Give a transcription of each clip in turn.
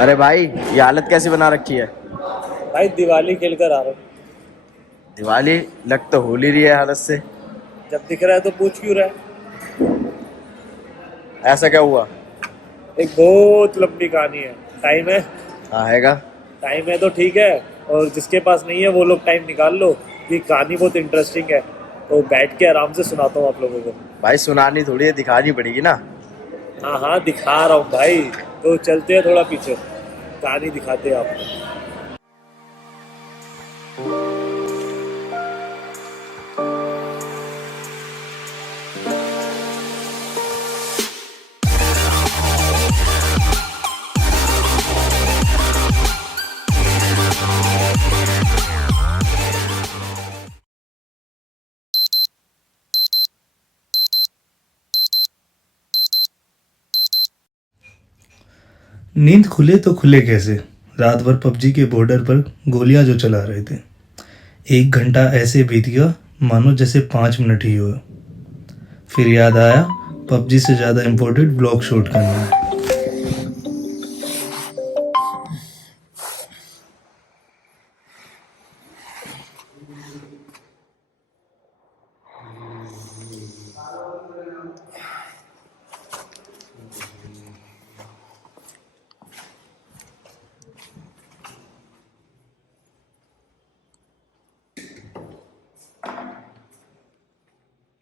अरे भाई, ये हालत कैसी बना रखी है? भाई दिवाली खेल कर आ रहा हूँ। दिवाली लग तो होली रही है हालत से। जब दिख रहा है तो पूछ क्यों रहा है? ऐसा क्या हुआ? एक बहुत लंबी कहानी है। टाइम है? हाँ हैगा। टाइम है तो ठीक है। और जिसके पास नहीं है वो लोग टाइम निकाल लो। ये कहानी बहुत इंटरेस्टिंग है, तो बैठ के आराम से सुनाता हूँ आप लोगों को। भाई सुनानी थोड़ी है, दिखानी पड़ेगी ना। हाँ हाँ, दिखा रहा हूँ भाई। तो चलते हैं थोड़ा पीछे, कहानी दिखाते हैं आपको। नींद खुले तो खुले कैसे। रात भर पबजी के बॉर्डर पर गोलियां जो चला रहे थे। 1 घंटा ऐसे बीत गया मानो जैसे 5 मिनट ही हुए। फिर याद आया, पबजी से ज़्यादा इम्पोर्टेंट ब्लॉग शूट करना है।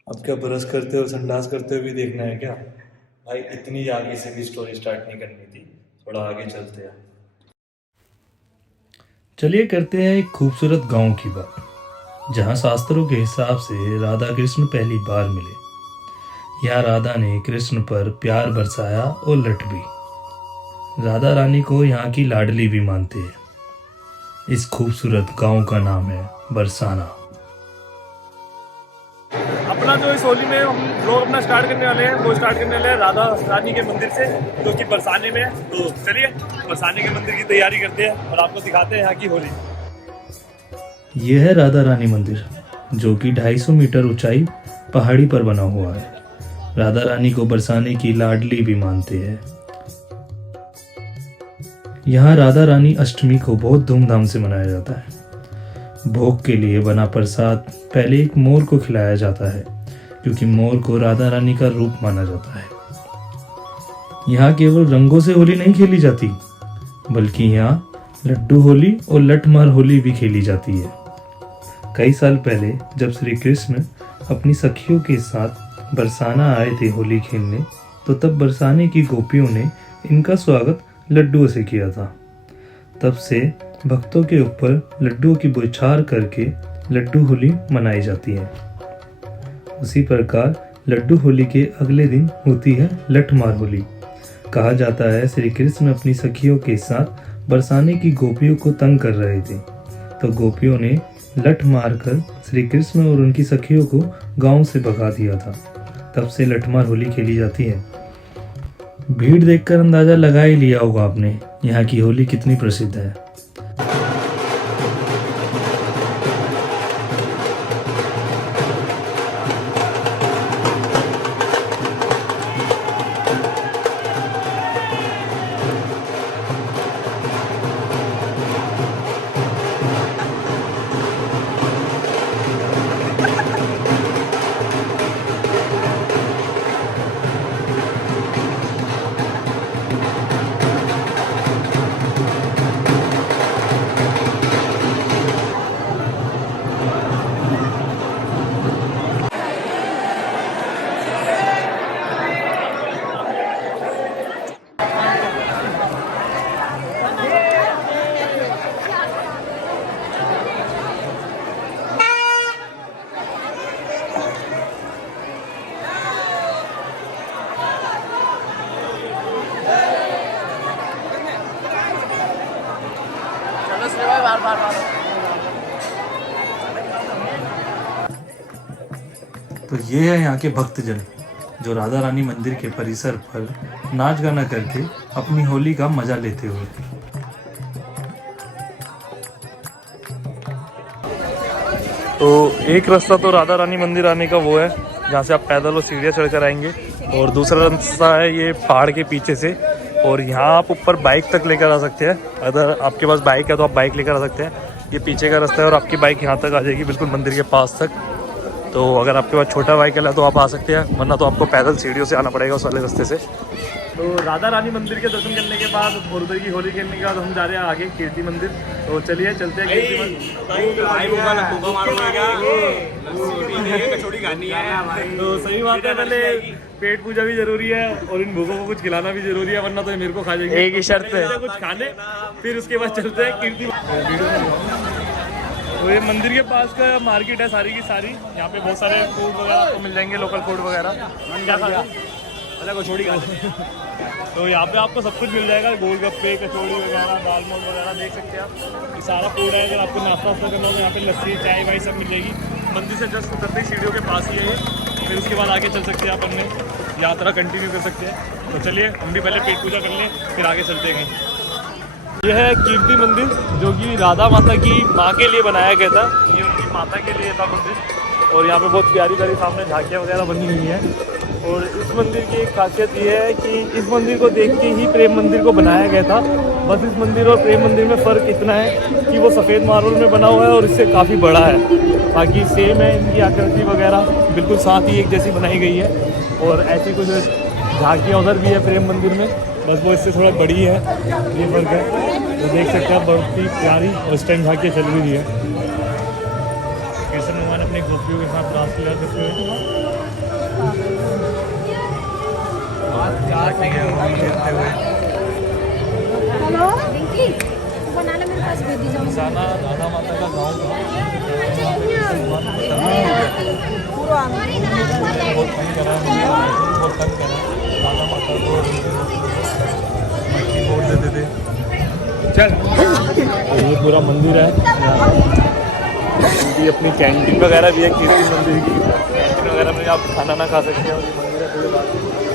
अब क्या ब्रश करते हो संडास करते हुए भी देखना है क्या? भाई इतनी आगे से भी स्टोरी स्टार्ट नहीं करनी थी, थोड़ा आगे चलते हैं। चलिए करते हैं एक खूबसूरत गांव की बात, जहां शास्त्रों के हिसाब से राधा कृष्ण पहली बार मिले। यहाँ राधा ने कृष्ण पर प्यार बरसाया और लट भी। राधा रानी को यहाँ की लाडली भी मानते हैं। इस खूबसूरत गांव का नाम है बरसाना। अपना जो इस होली में हम लोग अपना स्टार्ट करने वाले हैं, वो स्टार्ट करने वाले हैं राधा रानी के मंदिर से, जो कि बरसाने में है। तो चलिए बरसाने के मंदिर की तैयारी करते हैं और आपको दिखाते हैं यहाँ की होली। यह है राधा रानी मंदिर, जो कि 250 मीटर ऊंचाई पहाड़ी पर बना हुआ है। राधा रानी को बरसाने की लाडली भी मानते हैं। यहाँ राधा रानी अष्टमी को बहुत धूमधाम से मनाया जाता है। भोग के लिए बना प्रसाद पहले एक मोर को खिलाया जाता है, क्योंकि मोर को राधा रानी का रूप माना जाता है। यहाँ केवल रंगों से होली नहीं खेली जाती, बल्कि यहाँ लड्डू होली और लठमार होली भी खेली जाती है। कई साल पहले जब श्री कृष्ण अपनी सखियों के साथ बरसाना आए थे होली खेलने, तो तब बरसाने की गोपियों ने इनका स्वागत लड्डुओं से किया था। तब से भक्तों के ऊपर लड्डुओं की बौछार करके लड्डू होली मनाई जाती है। उसी प्रकार लड्डू होली के अगले दिन होती है लठमार होली। कहा जाता है श्री कृष्ण अपनी सखियों के साथ बरसाने की गोपियों को तंग कर रहे थे, तो गोपियों ने लठ मार कर श्री कृष्ण और उनकी सखियों को गांव से भगा दिया था। तब से लठमार होली खेली जाती है। भीड़ देखकर अंदाजा लगा ही लिया होगा आपने, यहाँ की होली कितनी प्रसिद्ध है। तो ये है यहाँ के भक्तजन, जो राधा रानी मंदिर के परिसर पर नाच गाना करके अपनी होली का मजा लेते हुए। तो एक रास्ता तो राधा रानी मंदिर आने का वो है, जहाँ से आप पैदल और सीढ़ियाँ चढ़कर आएंगे, और दूसरा रास्ता है ये पहाड़ के पीछे से, और यहाँ आप ऊपर बाइक तक लेकर आ सकते हैं। अगर आपके पास बाइक है तो आप बाइक लेकर आ सकते हैं। ये पीछे का रास्ता है और आपकी बाइक यहाँ तक आ जाएगी, बिल्कुल मंदिर के पास तक। तो अगर आपके पास छोटा व्हीकल है तो आप आ सकते हैं, वरना तो आपको पैदल सीढ़ियों से आना पड़ेगा उस वाले रास्ते से। तो राधा रानी मंदिर के दर्शन करने के बाद और उधर की होली खेलने के बाद हम जा रहे हैं आगे कीर्ति मंदिर। तो चलिए चलते हैं कीर्ति मंदिर। तो सही बात है, पहले पेट पूजा भी जरूरी है और इन भूखों को कुछ खिलाना भी जरूरी है, वरना तो ये मेरे को खा जाएंगे। एक ही शर्त है, कुछ खाने, फिर उसके बाद चलते हैं कीर्ति। तो ये मंदिर के पास का मार्केट है सारी की सारी। यहाँ पे बहुत सारे फूड वगैरह आपको मिल जाएंगे, लोकल फूड वगैरह। क्या खा कचौड़ी का तो यहाँ पे आपको सब कुछ मिल जाएगा, गोलगप्पे, कचौड़ी वगैरह, दाल मोट वगैरह, देख सकते हैं आप। ये सारा फूड है। अगर आपको नाश्ता वास्ता करना हो तो यहाँ पे लस्सी, चाय वाई सब मिल जाएगी। मंदिर से जस्ट उतरते ही सीढ़ियों के पास ही है ये। फिर उसके बाद आगे चल सकते हैं, आप अपने यात्रा कंटिन्यू कर सकते हैं। तो चलिए हम भी पहले पेट पूजा कर लें, फिर आगे चलते हैं। यह है कीर्ति मंदिर, जो कि राधा माता की माँ के लिए बनाया गया था। ये उनकी माता के लिए था मंदिर। और यहाँ पे बहुत प्यारी प्यारी सामने झांकियाँ वगैरह बनी हुई हैं। और इस मंदिर की एक खासियत ये है कि इस मंदिर को देख के ही प्रेम मंदिर को बनाया गया था। बस इस मंदिर और प्रेम मंदिर में फ़र्क इतना है कि वो सफ़ेद मार्बल में बना हुआ है और इससे काफ़ी बड़ा है। बाकी सेम है, इनकी आकृति वगैरह बिल्कुल साथ ही एक जैसी बनाई गई है। और ऐसी कुछ झांकियाँ उधर भी है प्रेम मंदिर में, बस वो इससे थोड़ा बड़ी है, ये फ़र्क है। तो देख सकते हैं बहुत ही प्यारी और इस टाइम झांकियाँ चल भी रही है। कृष्ण भगवान अपनी गोपियों के साथ रास लीला करते हुए हेलो रिंकी, बनाना मेरे पास भेज दीजिए। साना राधा माता का गाँव था। बहुत तंग करा है, बहुत तंग करा राधा माता को, मट्टी फोड़ देते थे। चल ये पूरा मंदिर है। इनकी अपनी कैंटीन वगैरह भी है कीर्ति मंदिर की। कैंटीन वगैरह में आप खाना ना खा सकते हैं। और ये मंदिर है पूरे बात।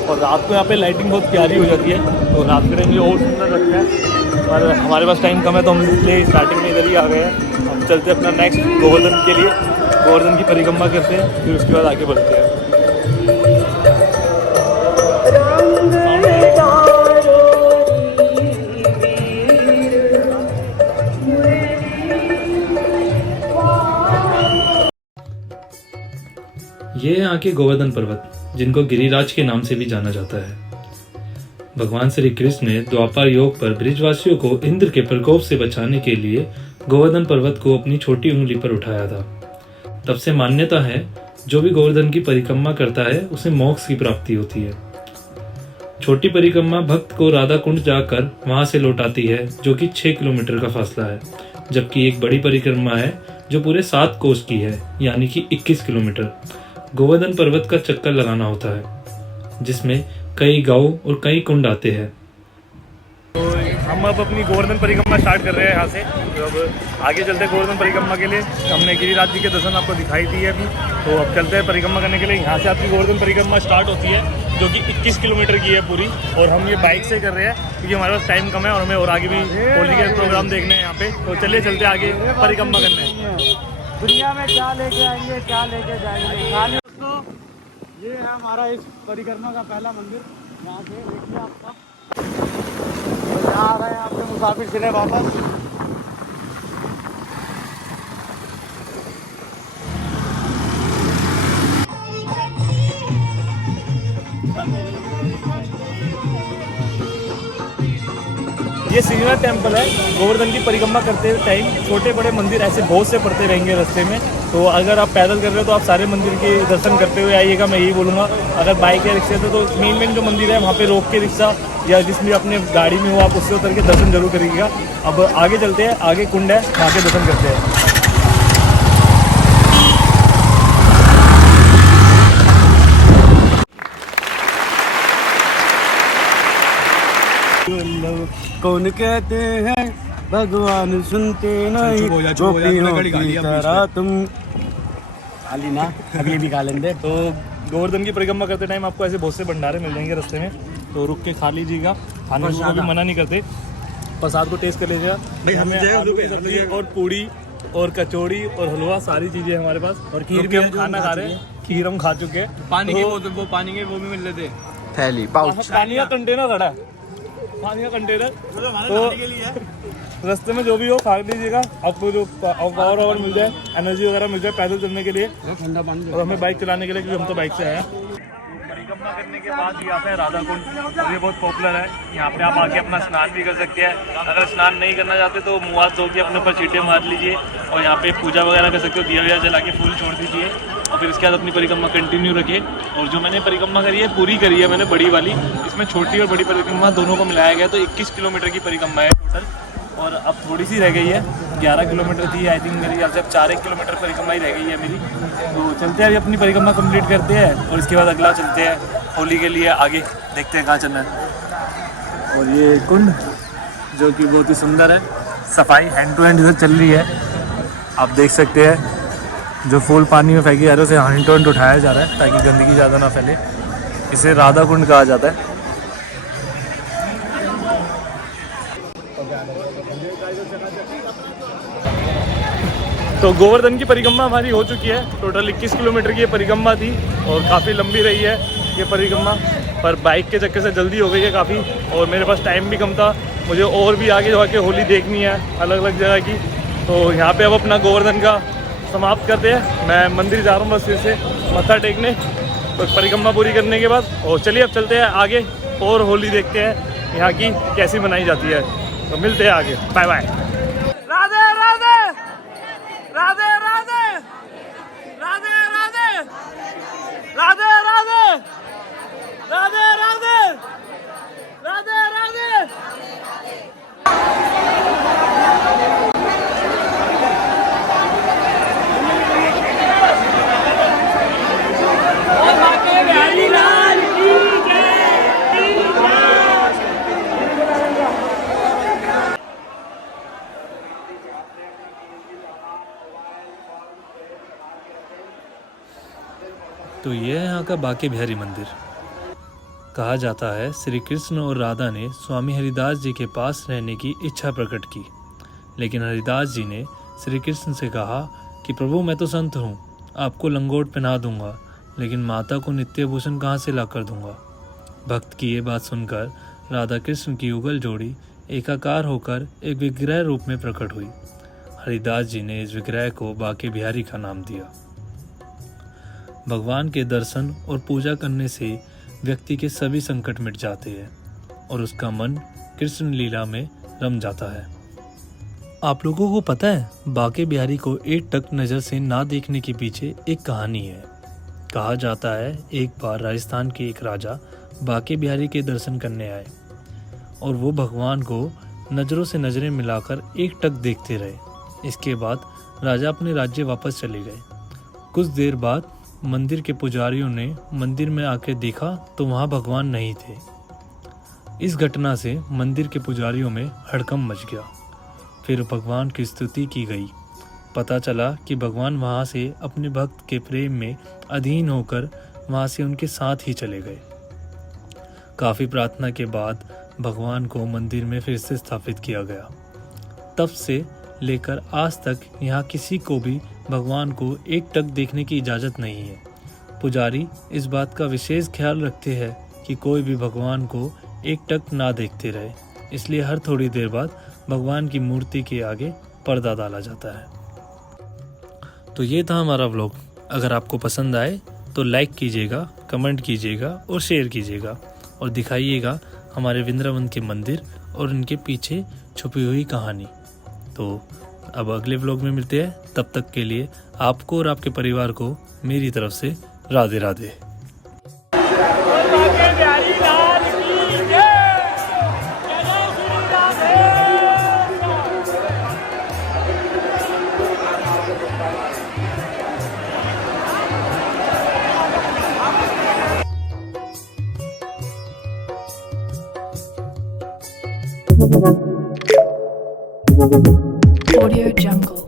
और रात को यहाँ पे लाइटिंग बहुत प्यारी हो जाती है, तो रात के टाइम ये और सुंदर लगता है। पर हमारे पास टाइम कम है तो हम इसलिए स्टार्टिंग में इधर ही आ गए हैं। हम चलते हैं अपना नेक्स्ट गोवर्धन के लिए, गोवर्धन की परिक्रमा करते हैं, फिर उसके बाद आगे बढ़ते हैं। ये है यहाँ के गोवर्धन पर्वत, जिनको गिरिराज के नाम से भी जाना जाता है। भगवान श्री कृष्ण ने द्वापर योग पर ब्रिजवासियों को इंद्र के प्रकोप से बचाने के लिए गोवर्धन पर्वत को अपनी छोटी उंगली पर उठाया था। तब से मान्यता है, जो भी गोवर्धन की परिक्रमा करता है उसे मोक्ष की प्राप्ति होती है। छोटी परिक्रमा भक्त को राधा कुंड जाकर वहां से लौटाती है, जो कि 6 किलोमीटर का फासला है, जबकि एक बड़ी परिक्रमा है जो पूरे 7 कोस की है, यानी कि 21 किलोमीटर। गोवर्धन पर्वत का चक्कर लगाना होता है, जिसमें कई गांव और कई कुंड आते हैं। तो हम अब अपनी गोवर्धन परिक्रमा स्टार्ट कर रहे हैं यहाँ से। तो अब आगे चलते हैं गोवर्धन परिक्रमा के लिए। हमने गिरिराज जी के दर्शन आपको दिखाई दी है अभी, तो अब चलते हैं परिक्रमा करने के लिए। यहाँ से आपकी गोवर्धन परिक्रमा स्टार्ट होती है, जो कि 21 किलोमीटर की है पूरी। और हम ये बाइक से कर रहे हैं क्योंकि हमारे पास टाइम कम है और हमें और आगे भी होली के प्रोग्राम देखने हैं यहाँ पे। तो चलिए चलते आगे परिक्रमा करने। दुनिया में क्या लेके आएंगे, क्या लेके जाएंगे। दोस्तों, ये है हमारा इस परिक्रमा का पहला मंदिर। यहाँ से देखिए आप सब, तो यहाँ आ गए हैं आपके मुसाफिर चले वापस। ये श्रीनाथ टेम्पल है। गोवर्धन की परिक्रमा करते टाइम छोटे बड़े मंदिर ऐसे बहुत से पड़ते रहेंगे रास्ते में। तो अगर आप पैदल कर रहे हो तो आप सारे मंदिर के दर्शन करते हुए आइएगा, मैं यही बोलूँगा। अगर बाइक या रिक्शे से तो मेन जो मंदिर है वहाँ पे रोक के रिक्शा या जिसमें अपने गाड़ी में हो आप उससे उतर के दर्शन जरूर करिएगा। अब आगे चलते हैं, आगे कुंड है, वहाँ के दर्शन करते हैं। कौन कहते हैं भगवान सुनते नहीं, गोपियों की तरह तुम खाली ना अभी भी खा लेंगे। तो गोवर्धन की परिक्रमा करते टाइम आपको ऐसे बहुत से भंडारे मिल जाएंगे रास्ते में, तो रुक के खा लीजिएगा। खाने को भी मना नहीं करते, प्रसाद को टेस्ट कर लीजिएगा। हमें आलू की सब्जी और पूड़ी और कचौड़ी और हलवा सारी चीज़ें हमारे पास, और खीर भी हम खाना खा रहे हैं। खीर हम खा चुके हैं। पानी की बोतल, वो पानी के वो भी मिल लेते थैली पाउच। पानी का कंटेनर खड़ा है, पानी का कंटेनर। तो रास्ते में जो भी हो खा लीजिएगा, आपको जो पावर मिल जाए, एनर्जी वगैरह मिल जाए पैदल चलने के लिए और हमें बाइक चलाने के लिए, क्योंकि हम तो बाइक से आए हैं। परिक्रमा करने के बाद यहाँ पे राधा कुंड, और ये बहुत पॉपुलर है। यहाँ पे आप आके अपना स्नान भी कर सकते हैं। अगर स्नान नहीं करना चाहते तो मुँह हाथ धो के अपने ऊपर चींटे मार लीजिए और यहाँ पे पूजा वगैरह कर सकते हो। दिया वगैरह जला के फूल छोड़ दीजिए और फिर इसके बाद अपनी परिक्रमा कंटिन्यू रखिए। और जो मैंने परिक्रमा करी है पूरी करी है मैंने, बड़ी वाली। इसमें छोटी और बड़ी परिक्रमा दोनों को मिलाया गया, तो 21 किलोमीटर की परिक्रमा है टोटल। और अब थोड़ी सी रह गई है, 11 किलोमीटर थी आई थिंक मेरी, अब 4-1 किलोमीटर परिक्रमा ही रह गई है मेरी। तो चलते हैं अभी अपनी परिक्रमा कंप्लीट करते हैं और इसके बाद अगला चलते हैं होली के लिए आगे, देखते हैं कहाँ चलना है। और ये कुंड जो कि बहुत ही सुंदर है, सफाई हैंड टू हैंड इधर चल रही है। आप देख सकते हैं जो फूल पानी में फेंके जा रहे हैं उसे हैंड टू हैंड उठाया जा रहा है ताकि गंदगी ज़्यादा ना फैले। इसे राधा कुंड कहा जाता है। तो गोवर्धन की परिक्रमा हमारी हो चुकी है। टोटल 21 किलोमीटर की ये परिक्रमा थी और काफ़ी लंबी रही है ये परिक्रमा, पर बाइक के चक्कर से जल्दी हो गई है काफ़ी और मेरे पास टाइम भी कम था। मुझे और भी आगे जाके होली देखनी है अलग अलग जगह की। तो यहाँ पे अब अपना गोवर्धन का समाप्त करते हैं। मैं मंदिर जा रहा हूँ बस फिर से मत्था टेकने, तो परिक्रमा पूरी करने के बाद। और चलिए अब चलते हैं आगे और होली देखते हैं यहाँ की कैसी मनाई जाती है। तो मिलते हैं आगे, बाय बाय। राधे राधे राधे राधे राधे राधे राधे राधे राधे राधे राधे राधे। तो यह है यहाँ का बांके बिहारी मंदिर। कहा जाता है श्री कृष्ण और राधा ने स्वामी हरिदास जी के पास रहने की इच्छा प्रकट की, लेकिन हरिदास जी ने श्री कृष्ण से कहा कि प्रभु मैं तो संत हूँ, आपको लंगोट पहना दूंगा, लेकिन माता को नित्य भूषण कहाँ से ला कर दूंगा। भक्त की ये बात सुनकर राधा कृष्ण की युगल जोड़ी एकाकार होकर एक विग्रह रूप में प्रकट हुई। हरिदास जी ने इस विग्रह को बांके बिहारी का नाम दिया। भगवान के दर्शन और पूजा करने से व्यक्ति के सभी संकट मिट जाते हैं और उसका मन कृष्ण लीला में रम जाता है। आप लोगों को पता है बांके बिहारी को एक टक नज़र से ना देखने के पीछे एक कहानी है। कहा जाता है एक बार राजस्थान के एक राजा बांके बिहारी के दर्शन करने आए और वो भगवान को नज़रों से नज़रें मिलाकर एक टक देखते रहे। इसके बाद राजा अपने राज्य वापस चले गए। कुछ देर बाद मंदिर के पुजारियों ने मंदिर में आकर देखा तो वहाँ भगवान नहीं थे। इस घटना से मंदिर के पुजारियों में हड़कंप मच गया। फिर भगवान की स्तुति की गई। पता चला कि भगवान वहाँ से अपने भक्त के प्रेम में अधीन होकर वहाँ से उनके साथ ही चले गए। काफ़ी प्रार्थना के बाद भगवान को मंदिर में फिर से स्थापित किया गया। तब से लेकर आज तक यहाँ किसी को भी भगवान को एक टक देखने की इजाज़त नहीं है। पुजारी इस बात का विशेष ख्याल रखते हैं कि कोई भी भगवान को एक टक ना देखते रहे, इसलिए हर थोड़ी देर बाद भगवान की मूर्ति के आगे पर्दा डाला जाता है। तो ये था हमारा व्लॉग। अगर आपको पसंद आए तो लाइक कीजिएगा, कमेंट कीजिएगा और शेयर कीजिएगा और दिखाइएगा हमारे वृंदावन के मंदिर और उनके पीछे छुपी हुई कहानी। तो अब अगले व्लॉग में मिलते हैं। तब तक के लिए आपको और आपके परिवार को मेरी तरफ से राधे राधे। Audio Jungle.